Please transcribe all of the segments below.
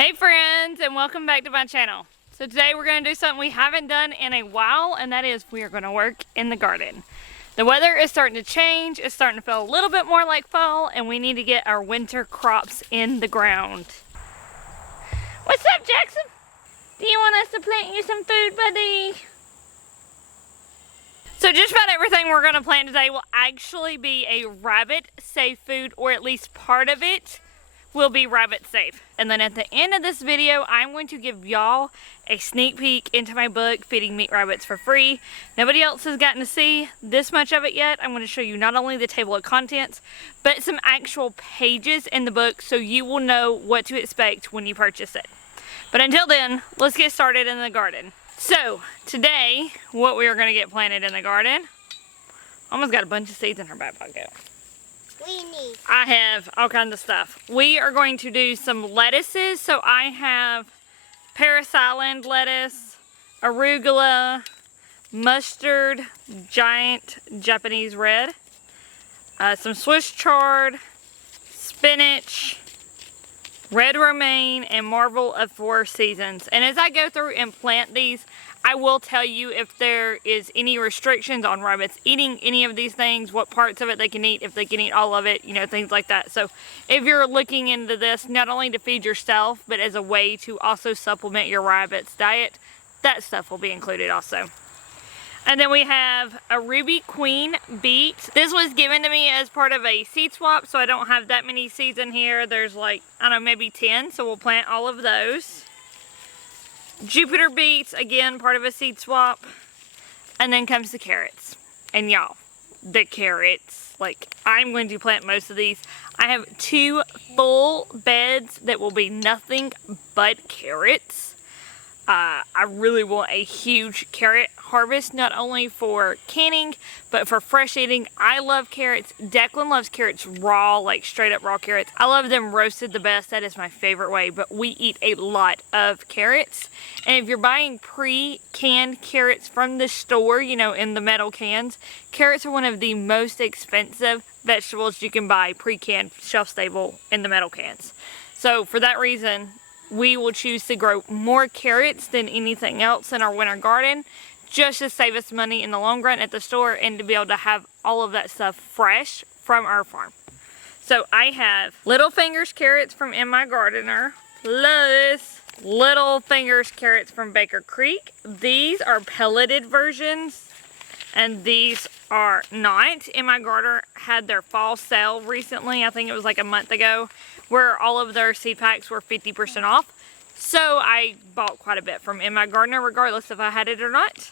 Hey friends, and welcome back to my channel. So today we're going to do something we haven't done in a while, and that is we are going to work in the garden. The weather is starting to change, it's starting to feel a little bit more like fall, and we need to get our winter crops in the ground. What's up, Jackson? Do you want us to plant you some food, buddy? So just about everything we're going to plant today will actually be a rabbit safe food, or at least part of it will be rabbit safe. And then at the end of this video, I'm going to give y'all a sneak peek into my book, Feeding Meat Rabbits for Free. Nobody else has gotten to see this much of it yet. I'm going to show you not only the table of contents, but some actual pages in the book so you will know what to expect when you purchase it. But until then, let's get started in the garden. So today, what we are going to get planted in the garden, almost got a bunch of seeds in her back pocket. I have all kinds of stuff. We are going to do some lettuces. So I have Paris Island lettuce, arugula, mustard, giant Japanese red, some Swiss chard, spinach, red romaine, and marvel of 4 seasons. And as I go through and plant these, I will tell you if there is any restrictions on rabbits eating any of these things, what parts of it they can eat, if they can eat all of it, you know, things like that. So if you're looking into this, not only to feed yourself, but as a way to also supplement your rabbit's diet, that stuff will be included also. And then we have a Ruby Queen beet. This was given to me as part of a seed swap, so I don't have that many seeds in here. There's like, I don't know, maybe 10, so we'll plant all of those. Jupiter beets, again, part of a seed swap. And then comes the carrots. And y'all, the carrots, like, I'm going to plant most of these. I have 2 full beds that will be nothing but carrots. I really want a huge carrot harvest, not only for canning, but for fresh eating. I love carrots. Declan loves carrots raw, like straight up raw carrots. I love them roasted the best. That is my favorite way, but we eat a lot of carrots. And if you're buying pre-canned carrots from the store, you know, in the metal cans, carrots are one of the most expensive vegetables you can buy pre-canned, shelf-stable in the metal cans. So for that reason, we will choose to grow more carrots than anything else in our winter garden, just to save us money in the long run at the store and to be able to have all of that stuff fresh from our farm. So I have Little Fingers carrots from In My Gardener, plus Little Fingers carrots from Baker Creek. These are pelleted versions, and these are not. In My Gardener had their fall sale recently, I think it was like a month ago, where all of their seed packs were 50% off. So I bought quite a bit from In My Gardener, regardless if I had it or not.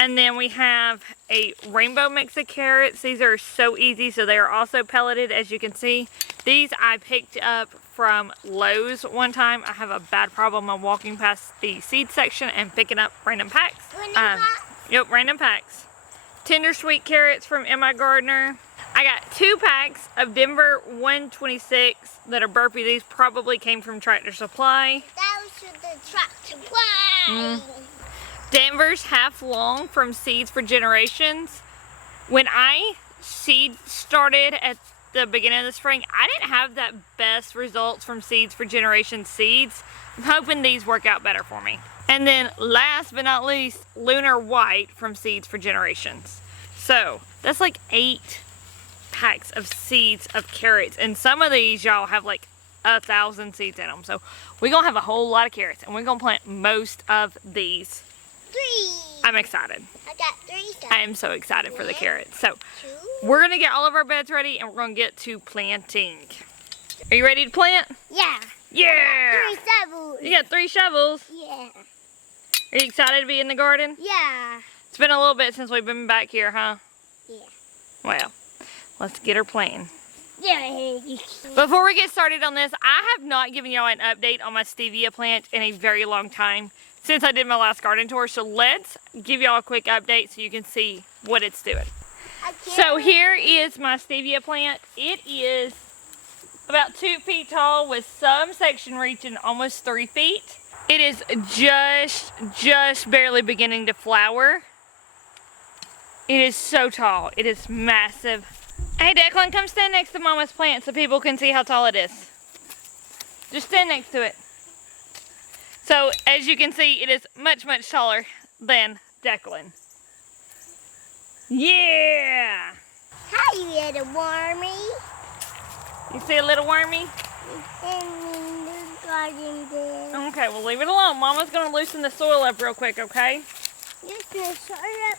And then we have a rainbow mix of carrots. These are so easy, so they are also pelleted, as you can see. These I picked up from Lowe's one time. I have a bad problem of walking past the seed section and picking up random packs. Yep, random packs. Tender sweet carrots from In My Gardener. I got 2 packs of Denver 126 that are burpee. These probably came from Tractor Supply. That was from the Tractor Supply. Denver's Half Long from Seeds for Generations. When I seed started at the beginning of the spring, I didn't have that best results from Seeds for Generations seeds. I'm hoping these work out better for me. And then last but not least, Lunar White from Seeds for Generations. So that's like 8 packs of seeds of carrots, and some of these y'all have like 1,000 seeds in them. So we're gonna have a whole lot of carrots, and we're gonna plant most of these. 3. I'm excited. I got 3. I am so excited for the carrots. So we're gonna get all of our beds ready, and we're gonna get to planting. Are you ready to plant? Yeah. Yeah. 3 shovels. You got 3 shovels. Yeah. Are you excited to be in the garden? Yeah. It's been a little bit since we've been back here, huh? Yeah. Well, let's get her planting. Yeah. Before we get started on this, I have not given y'all an update on my Stevia plant in a very long time since I did my last garden tour. So let's give y'all a quick update so you can see what it's doing. So here is my Stevia plant. It is about 2 feet tall with some section reaching almost 3 feet. It is just barely beginning to flower. It is so tall. It is massive. Hey, Declan, come stand next to Mama's plant so people can see how tall it is. Just stand next to it. So as you can see, it is much, much taller than Declan. Yeah! Hi, little wormy. You see a little wormy? In the garden bed. Okay, we'll leave it alone. Mama's gonna loosen the soil up real quick, okay? Just gonna start up.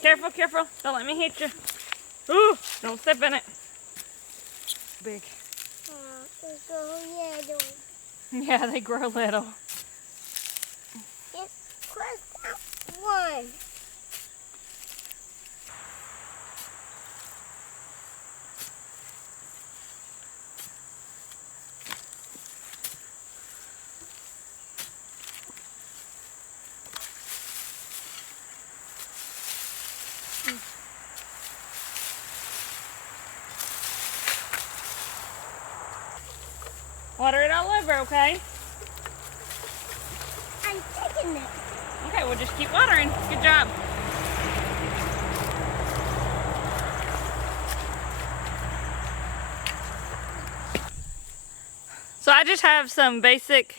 Careful, careful. Don't let me hit you. Ooh, don't step in it. Big. Oh, it's so little. Yeah, they grow little. Just cross out one. Water it all over, okay? I'm taking it. Okay, we'll just keep watering. Good job. So I just have some basic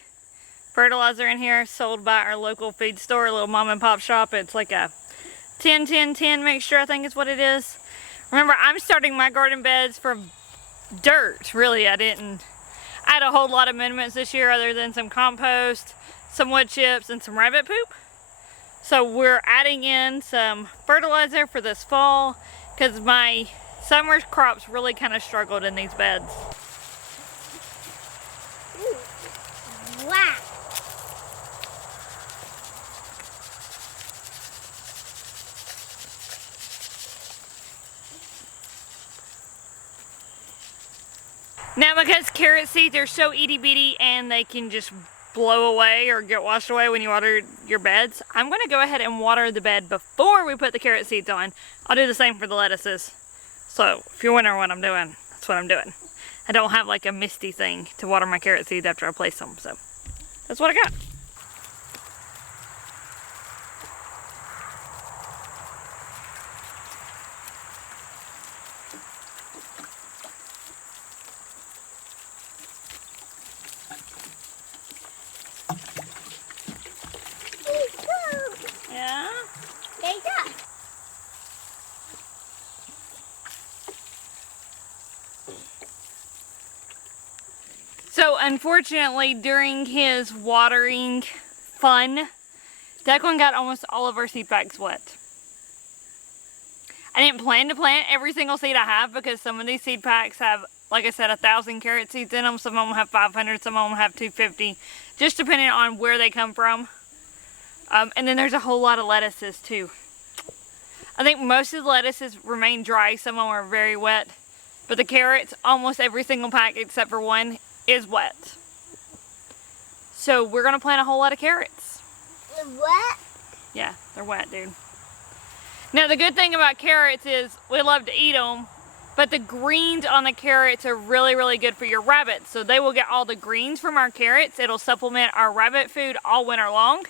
fertilizer in here sold by our local feed store, a little mom and pop shop. It's like a 10-10-10 mixture, I think is what it is. Remember, I'm starting my garden beds from dirt, really. I had a whole lot of amendments this year other than some compost, some wood chips, and some rabbit poop. So we're adding in some fertilizer for this fall because my summer crops really kind of struggled in these beds. Ooh. Wow. Now, because carrot seeds are so itty bitty and they can just blow away or get washed away when you water your beds, I'm going to go ahead and water the bed before we put the carrot seeds on. I'll do the same for the lettuces. So if you're wondering what I'm doing, that's what I'm doing. I don't have like a misty thing to water my carrot seeds after I place them, so that's what I got. Yeah? There you go. So unfortunately, during his watering fun, Declan got almost all of our seed packs wet. I didn't plan to plant every single seed I have because some of these seed packs have, like I said, 1,000 carrot seeds in them. Some of them have 500, some of them have 250, just depending on where they come from. And then there's a whole lot of lettuces too. I think most of the lettuces remain dry. Some of them are very wet. But the carrots, almost every single pack except for one, is wet. So we're going to plant a whole lot of carrots. What? Yeah, they're wet, dude. Now the good thing about carrots is we love to eat them. But the greens on the carrots are really, really good for your rabbits. So they will get all the greens from our carrots. It'll supplement our rabbit food all winter long.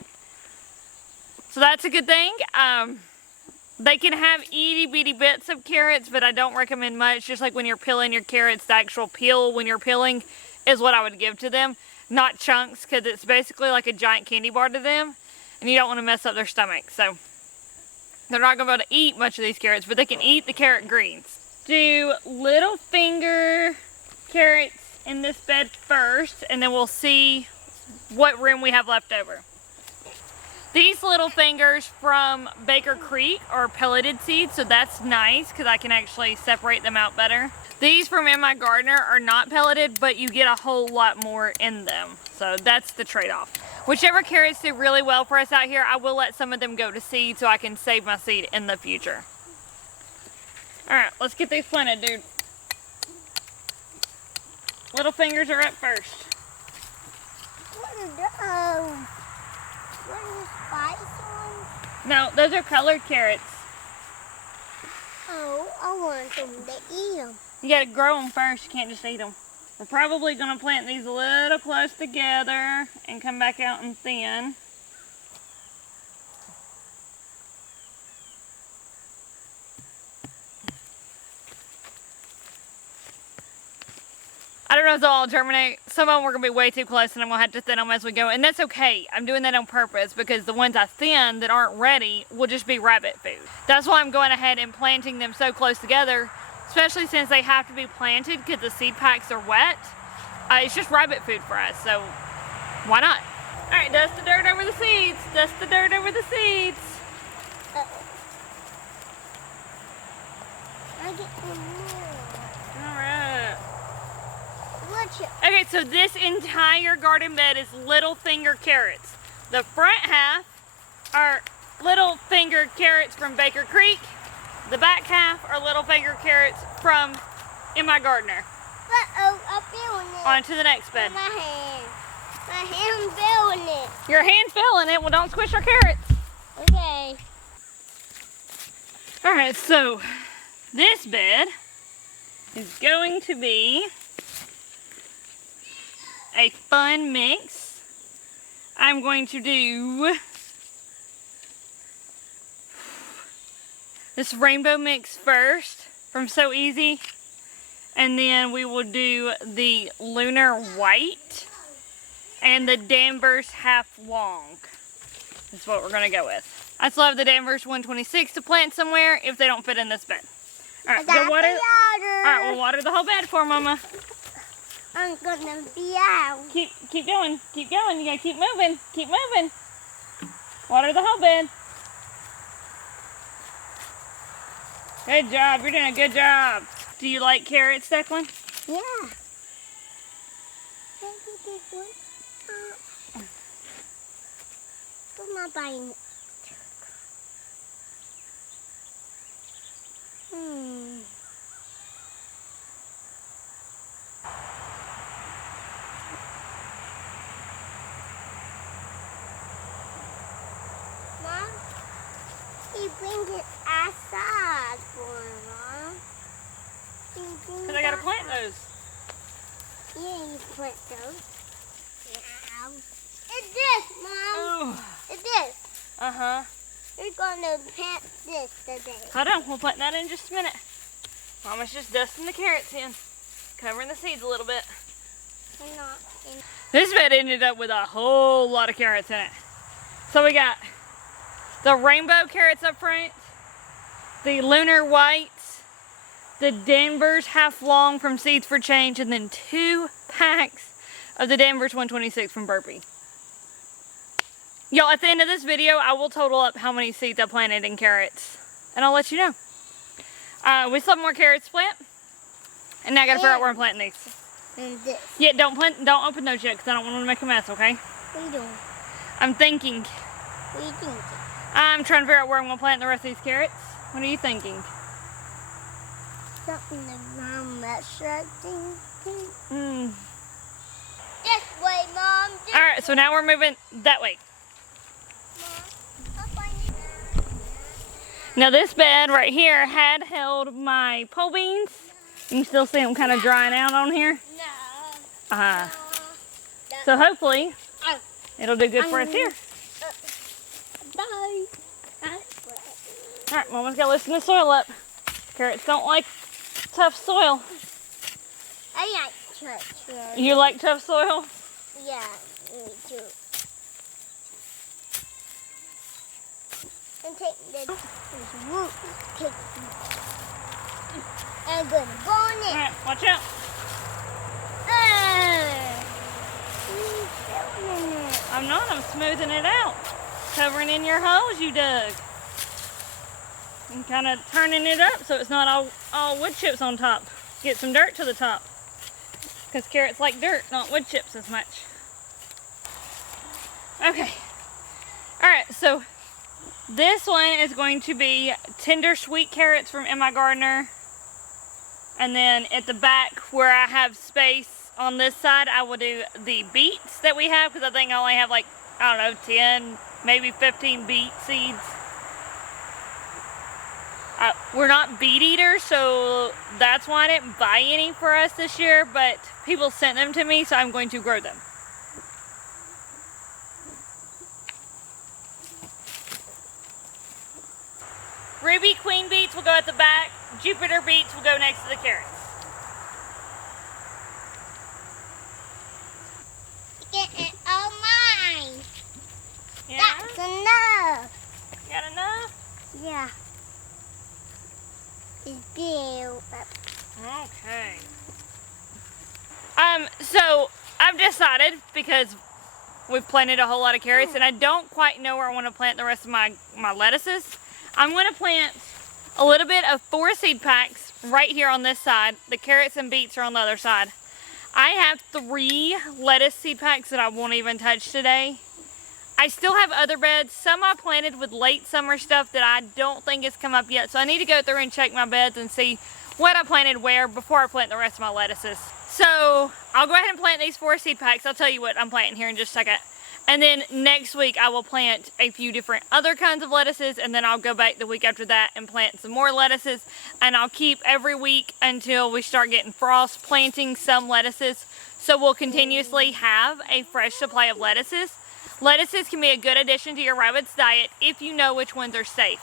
So that's a good thing. They can have itty bitty bits of carrots, but I don't recommend much. Just like when you're peeling your carrots, the actual peel when you're peeling is what I would give to them. Not chunks, because it's basically like a giant candy bar to them. And you don't want to mess up their stomach. So they're not going to be able to eat much of these carrots, but they can eat the carrot greens. Do little finger carrots in this bed first, and then we'll see what room we have left over. These little fingers from Baker Creek are pelleted seeds, so that's nice because I can actually separate them out better. These from In My Gardener are not pelleted, but you get a whole lot more in them. So that's the trade-off. Whichever carrots do really well for us out here, I will let some of them go to seed so I can save my seed in the future. Alright, let's get these planted, dude. Little fingers are up first. What are those? What are the spice ones? No, those are colored carrots. Oh, I want them to eat them. You gotta grow them first, you can't just eat them. We're probably gonna plant these a little close together and come back out and thin. I don't know if they'll all germinate. Some of them are going to be way too close and I'm going to have to thin them as we go. And that's okay. I'm doing that on purpose because the ones I thin that aren't ready will just be rabbit food. That's why I'm going ahead and planting them so close together, especially since they have to be planted because the seed packs are wet. It's just rabbit food for us, so why not? All right, dust the dirt over the seeds. Dust the dirt over the seeds. I get some more. All right. Watch it. Okay, so this entire garden bed is little finger carrots. The front half are little finger carrots from Baker Creek. The back half are little finger carrots from In My Gardener. Uh-oh, I'm feeling it. On to the next bed. My hand. My hand's feeling it. Your hand's feeling it. Well, don't squish our carrots. Okay. All right, so this bed is going to be a fun mix. I'm going to do this rainbow mix first from So Easy, and then we will do the lunar white and the Danvers half long. That's what we're gonna go with. I still have the Danvers 126 to plant somewhere if they don't fit in this bed. All right, go water. All right, we'll water the whole bed for Mama. I'm gonna be out. Keep going. Keep going. You gotta keep moving. Keep moving. Water the whole bed. Good job. You're doing a good job. Do you like carrots, Declan? Yeah. Can you take one? I'm not buying it. Mom, you bring it outside for me, Mom. Because I gotta plant those. Yeah, you plant those. Now. It's this, Mom. Oh. It's this. Uh-huh. We're gonna plant this today. Hold on. We'll plant that in just a minute. Mama's just dusting the carrots in. Covering the seeds a little bit. I'm not in. This bed ended up with a whole lot of carrots in it. So we got the rainbow carrots up front, the lunar whites, the Danvers half long from Seeds for Change, and then 2 packs of the Danvers 126 from Burpee. Y'all, at the end of this video, I will total up how many seeds I planted in carrots, and I'll let you know. We still have more carrots to plant, and now I gotta figure out where I'm planting these. And this. Yeah, don't open those yet, because I don't want them to make a mess, okay? We don't. I'm thinking. We think. I'm trying to figure out where I'm going to plant the rest of these carrots. What are you thinking? Something around that shirt thing. This way, Mom. This Alright, so now we're moving that way. Mom, I'll find it. Now this bed right here had held my pole beans. You can still see them kind of drying out on here. No. So hopefully it'll do good for us here. Bye. Alright, Mama's got to loosen the soil up. Carrots don't like tough soil. I like church. You like tough soil? Yeah, me too. And take the root. I'm gonna go on it. Alright, watch out. I'm not, I'm smoothing it out. Covering in your holes you dug. And kind of turning it up so it's not all wood chips on top. Get some dirt to the top. Because carrots like dirt, not wood chips as much. Okay. Alright, so this one is going to be tender sweet carrots from In My Gardener. And then at the back where I have space on this side, I will do the beets that we have, because I think I only have like, I don't know, 10, maybe 15 beet seeds. We're not beet eaters, so that's why I didn't buy any for us this year, but people sent them to me, so I'm going to grow them. Ruby Queen beets will go at the back. Jupiter beets will go next to the carrots. have decided, because we've planted a whole lot of carrots and I don't quite know where I want to plant the rest of my lettuces, I'm going to plant a little bit of 4 seed packs right here on this side. The carrots and beets are on the other side. I have 3 lettuce seed packs that I won't even touch today. I still have other beds. Some I planted with late summer stuff that I don't think has come up yet. So I need to go through and check my beds and see what I planted where before I plant the rest of my lettuces. So I'll go ahead and plant these 4 seed packs. I'll tell you what I'm planting here in just a second. And then next week I will plant a few different other kinds of lettuces, and then I'll go back the week after that and plant some more lettuces. And I'll keep every week until we start getting frost planting some lettuces. So we'll continuously have a fresh supply of lettuces. Lettuces can be a good addition to your rabbit's diet if you know which ones are safe.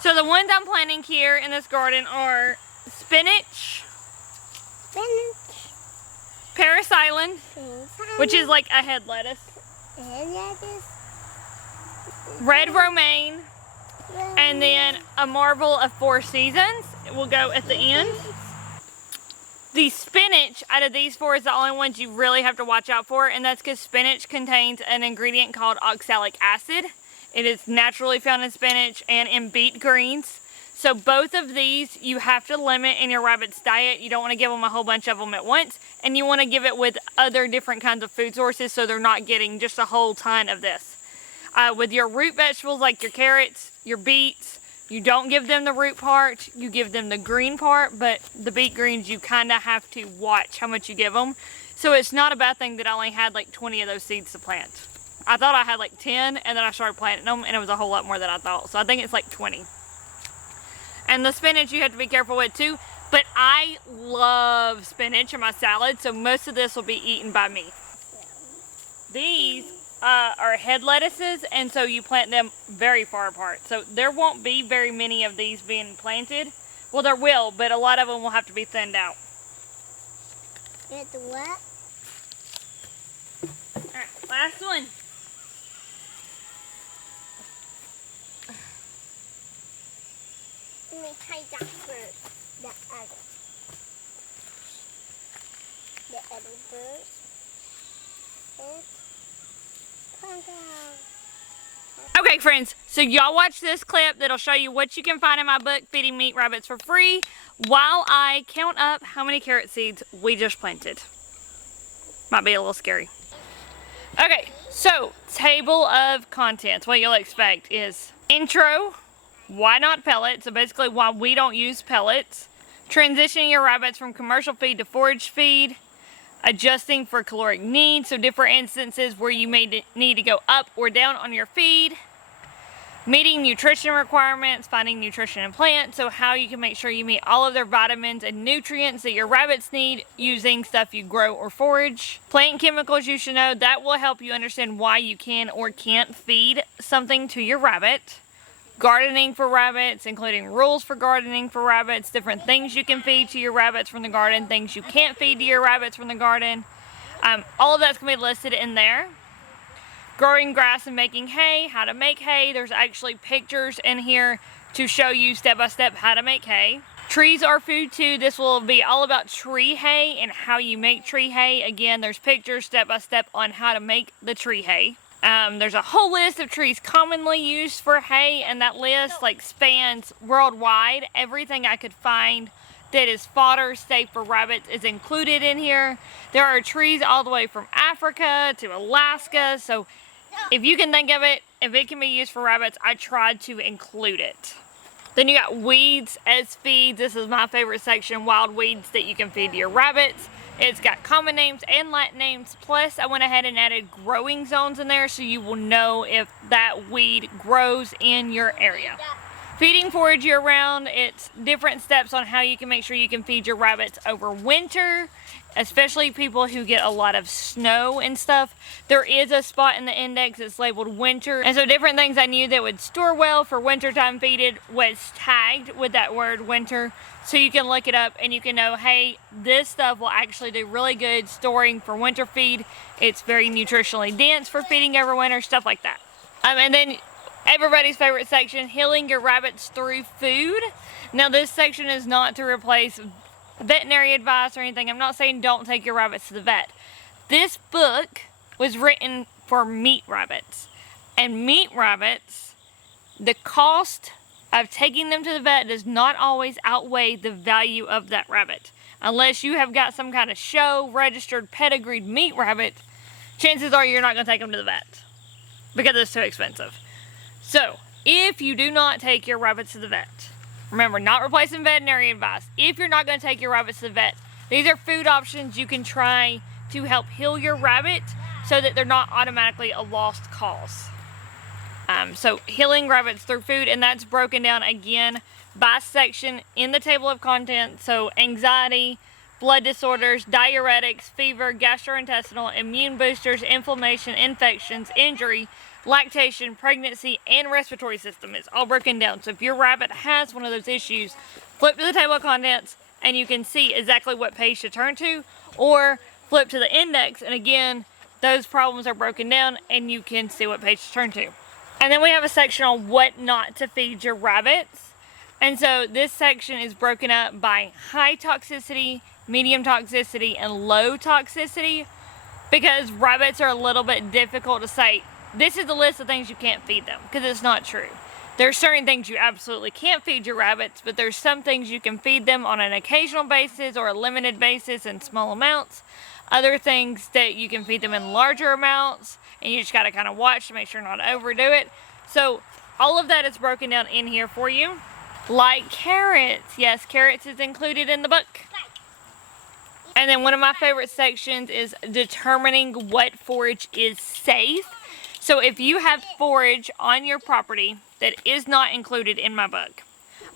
So the ones I'm planting here in this garden are spinach, Paris Island, which is like a head lettuce, red romaine, and then a marvel of 4 seasons. It will go at the end. The spinach out of these 4 is the only ones you really have to watch out for, and that's because spinach contains an ingredient called oxalic acid. It is naturally found in spinach and in beet greens. So both of these you have to limit in your rabbit's diet. You don't want to give them a whole bunch of them at once, and you want to give it with other different kinds of food sources so they're not getting just a whole ton of this. With your root vegetables like your carrots, your beets, you don't give them the root part, you give them the green part, but the beet greens you kind of have to watch how much you give them. So it's not a bad thing that I only had like 20 of those seeds to plant. I thought I had like 10, and then I started planting them and it was a whole lot more than I thought. So I think it's like 20. And the spinach you have to be careful with too, but I love spinach in my salad, so most of this will be eaten by me. These are head lettuces, and so you plant them very far apart. So there won't be very many of these being planted. Well, there will, but a lot of them will have to be thinned out. It's what? Alright, last one. Let me try that first. The other birds. Okay, friends, so y'all watch this clip that'll show you what you can find in my book, Feeding Meat Rabbits for Free, while I count up how many carrot seeds we just planted. Might be a little scary. Okay, so table of contents. What you'll expect is intro, why not pellets, so basically why we don't use pellets, transitioning your rabbits from commercial feed to forage feed, adjusting for caloric needs, so different instances where you may need to go up or down on your feed, meeting nutrition requirements, finding nutrition in plants, so how you can make sure you meet all of their vitamins and nutrients that your rabbits need using stuff you grow or forage, plant chemicals you should know that will help you understand why you can or can't feed something to your rabbit, gardening for rabbits, including rules for gardening for rabbits, different things you can feed to your rabbits from the garden, things you can't feed to your rabbits from the garden. All of that's going to be listed in there. Growing grass and making hay, how to make hay. There's actually pictures in here to show you step by step how to make hay. Trees are food too. This will be all about tree hay and how you make tree hay. Again, there's pictures step by step on how to make the tree hay. There's a whole list of trees commonly used for hay, and that list like spans worldwide. Everything I could find that is fodder safe for rabbits is included in here. There are trees all the way from Africa to Alaska, so if you can think of it, if it can be used for rabbits, I tried to include it. Then you got weeds as feeds. This is my favorite section, wild weeds that you can feed to your rabbits. It's got common names and Latin names, plus I went ahead and added growing zones in there so you will know if that weed grows in your area. Feeding forage year round, it's different steps on how you can make sure you can feed your rabbits over winter, especially people who get a lot of snow and stuff. There is a spot in the index that's labeled winter, and so different things I knew that would store well for wintertime feeded was tagged with that word winter, so you can look it up and you can know, hey, this stuff will actually do really good storing for winter feed. It's very nutritionally dense for feeding over winter, stuff like that. And then everybody's favorite section, healing your rabbits through food. Now this section is not to replace veterinary advice or anything. I'm not saying don't take your rabbits to the vet. this book was written for meat rabbits. And meat rabbits, the cost of taking them to the vet does not always outweigh the value of that rabbit. Unless you have got some kind of show, registered, pedigreed meat rabbit, chances are you're not going to take them to the vet because it's too expensive. So, if you do not take your rabbits to the vet, remember, not replacing veterinary advice. If you're not going to take your rabbits to the vet, these are food options you can try to help heal your rabbit so that they're not automatically a lost cause. So healing rabbits through food, and that's broken down again by section in the table of contents. So anxiety, blood disorders, diuretics, fever, gastrointestinal, immune boosters, inflammation, infections, injury, lactation, pregnancy, and respiratory system. It's all broken down. So if your rabbit has one of those issues, flip to the table of contents and you can see exactly what page to turn to, or flip to the index and again, those problems are broken down and you can see what page to turn to. And then we have a section on what not to feed your rabbits. And so this section is broken up by high toxicity, medium toxicity, and low toxicity, because rabbits are a little bit difficult to say, this is the list of things you can't feed them, because it's not true. There's certain things you absolutely can't feed your rabbits, but there's some things you can feed them on an occasional basis or a limited basis in small amounts. Other things that you can feed them in larger amounts, and you just got to kind of watch to make sure not to overdo it. So all of that is broken down in here for you. Like carrots. Yes, carrots is included in the book. And then one of my favorite sections is determining what forage is safe. So if you have forage on your property that is not included in my book,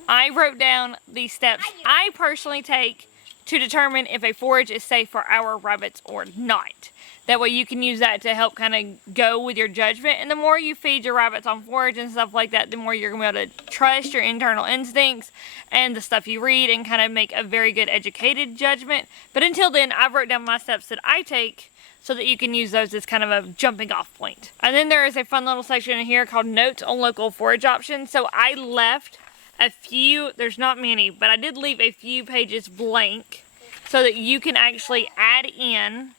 I wrote down the steps I personally take to determine if a forage is safe for our rabbits or not. That way you can use that to help kind of go with your judgment. And the more you feed your rabbits on forage and stuff like that, the more you're going to be able to trust your internal instincts and the stuff you read and kind of make a very good educated judgment. But until then, I've wrote down my steps that I take so that you can use those as kind of a jumping off point. And then there is a fun little section in here called Notes on Local Forage Options. So I left a few, there's not many, but I did leave a few pages blank so that you can actually add in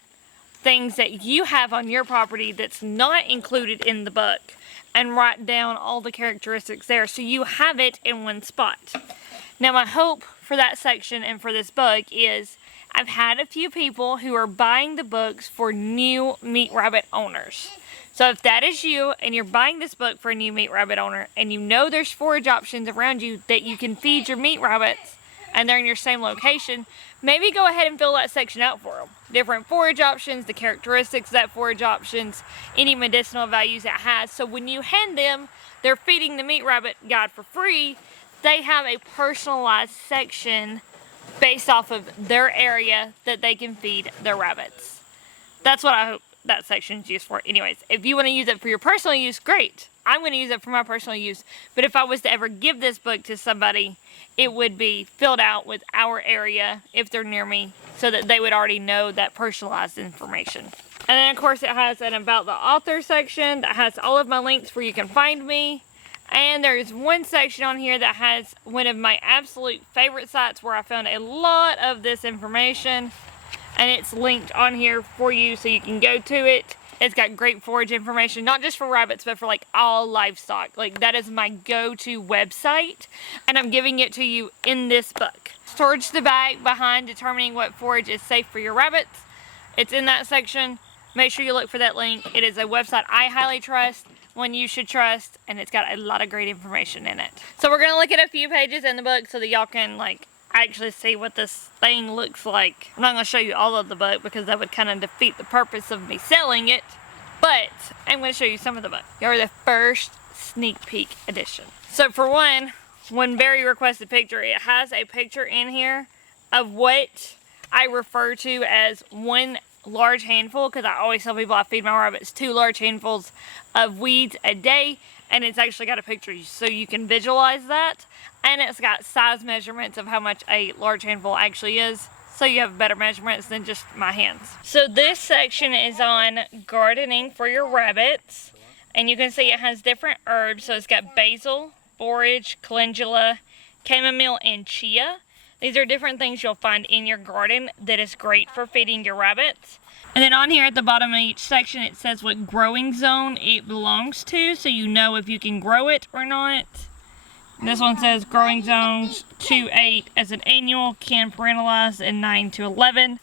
things that you have on your property that's not included in the book and write down all the characteristics there so you have it in one spot. Now my hope for that section and for this book is I've had a few people who are buying the books for new meat rabbit owners. So if that is you and you're buying this book for a new meat rabbit owner and you know there's forage options around you that you can feed your meat rabbits and they're in your same location, maybe go ahead and fill that section out for them. Different forage options, the characteristics of that forage options, any medicinal values it has. So when you hand them their Feeding the Meat Rabbit guide for free, they have a personalized section based off of their area that they can feed their rabbits. That's what I hope that section is used for. Anyways, if you want to use it for your personal use, great. I'm going to use it for my personal use. But if I was to ever give this book to somebody, it would be filled out with our area if they're near me so that they would already know that personalized information. And then of course it has an about the author section that has all of my links where you can find me. And there's one section on here that has one of my absolute favorite sites where I found a lot of this information. And it's linked on here for you so you can go to it. It's got great forage information, not just for rabbits, but for like all livestock. Like that is my go-to website, and I'm giving it to you in this book. Towards the back behind determining what forage is safe for your rabbits, it's in that section. Make sure you look for that link. It is a website I highly trust, one you should trust, and it's got a lot of great information in it. So we're gonna look at a few pages in the book so that y'all can like actually see what this thing looks like. I'm not going to show you all of the book because that would kind of defeat the purpose of me selling it, but I'm going to show you some of the book. You're the first sneak peek edition. So for one very requested picture, it has a picture in here of what I refer to as one large handful, because I always tell people I feed my rabbits 2 large handfuls of weeds a day, and it's actually got a picture so you can visualize that. And it's got size measurements of how much a large handful actually is, so you have better measurements than just my hands. So this section is on gardening for your rabbits, and you can see it has different herbs. So it's got basil, borage, calendula, chamomile, and chia. These are different things you'll find in your garden that is great for feeding your rabbits. And then on here at the bottom of each section, it says what growing zone it belongs to, so you know if you can grow it or not. This one says growing zones 2-8 as an annual, can parentalise in 9-11.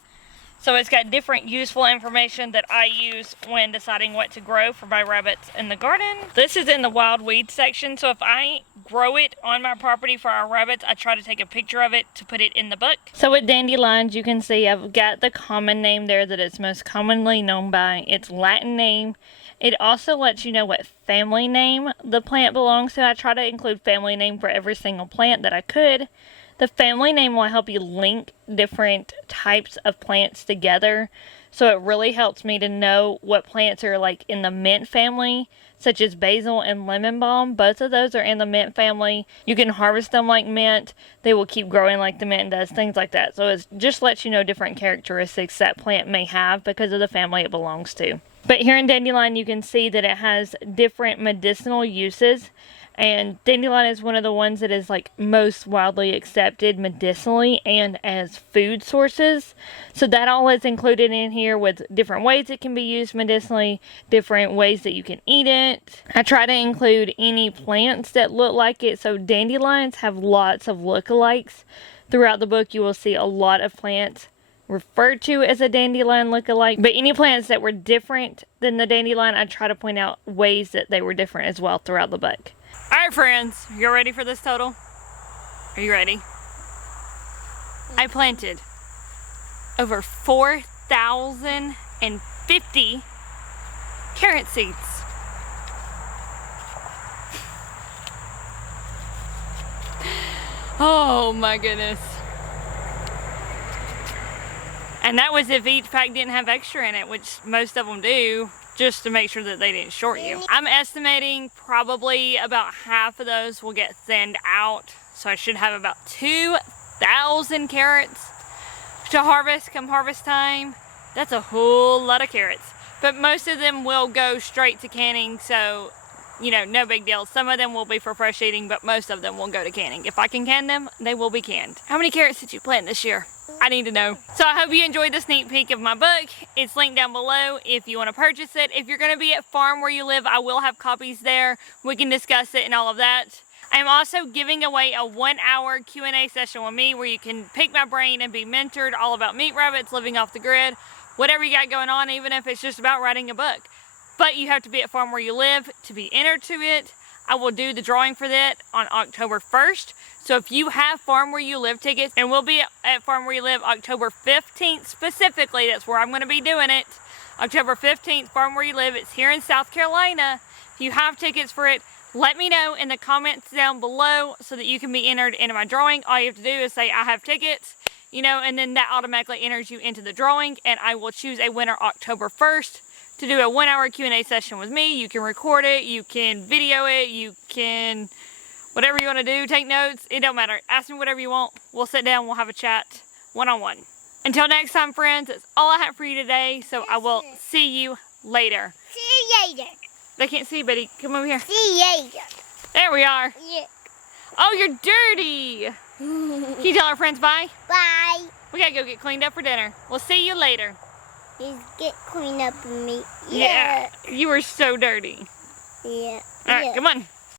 So it's got different useful information that I use when deciding what to grow for my rabbits in the garden. This is in the wild weed section, so if I grow it on my property for our rabbits, I try to take a picture of it to put it in the book. So with dandelions, you can see I've got the common name there that it's most commonly known by. Its Latin name. It also lets you know what family name the plant belongs to. I try to include family name for every single plant that I could. The family name will help you link different types of plants together. So it really helps me to know what plants are like in the mint family, such as basil and lemon balm. Both of those are in the mint family. You can harvest them like mint. They will keep growing like the mint does, things like that. So it just lets you know different characteristics that plant may have because of the family it belongs to. But here in dandelion, you can see that it has different medicinal uses. And dandelion is one of the ones that is like most widely accepted medicinally and as food sources. So that all is included in here with different ways it can be used medicinally, different ways that you can eat it. I try to include any plants that look like it. So dandelions have lots of lookalikes. Throughout the book, you will see a lot of plants referred to as a dandelion lookalike, but any plants that were different than the dandelion, I try to point out ways that they were different as well throughout the book. All right, friends, you're ready for this total? Are you ready? I planted over 4,050 carrot seeds. Oh my goodness. And that was if each pack didn't have extra in it, which most of them do, just to make sure that they didn't short you. I'm estimating probably about half of those will get thinned out. So I should have about 2,000 carrots to harvest come harvest time. That's a whole lot of carrots. But most of them will go straight to canning, so you know, no big deal. Some of them will be for fresh eating, but most of them will go to canning. If I can can them, they will be canned. How many carrots did you plant this year? I need to know. So I hope you enjoyed the sneak peek of my book. It's linked down below if you want to purchase it. If you're going to be at farm where you live, I will have copies there. We can discuss it and all of that. I'm also giving away a 1-hour Q&A session with me where you can pick my brain and be mentored all about meat rabbits, living off the grid, whatever you got going on, even if it's just about writing a book. But you have to be at farm where you live to be entered to it. I will do the drawing for that on October 1st. So if you have Farm Where You Live tickets, and we'll be at Farm Where You Live October 15th specifically, that's where I'm going to be doing it. October 15th, Farm Where You Live. It's here in South Carolina. If you have tickets for it, let me know in the comments down below so that you can be entered into my drawing. All you have to do is say, I have tickets, you know, and then that automatically enters you into the drawing, and I will choose a winner October 1st. To do a 1-hour Q&A session with me. You can record it, you can video it, you can, whatever you want to do, take notes, it don't matter. Ask me whatever you want. We'll sit down, we'll have a chat one-on-one. Until next time, friends, that's all I have for you today, so I will see you later. See you later. They can't see, Betty. Come over here. See you later. There we are. Yeah. Oh, you're dirty. Can you tell our friends bye? Bye. We gotta go get cleaned up for dinner. We'll see you later. Please get cleaned up with me. Yeah. You were so dirty. Yeah. All right, come on.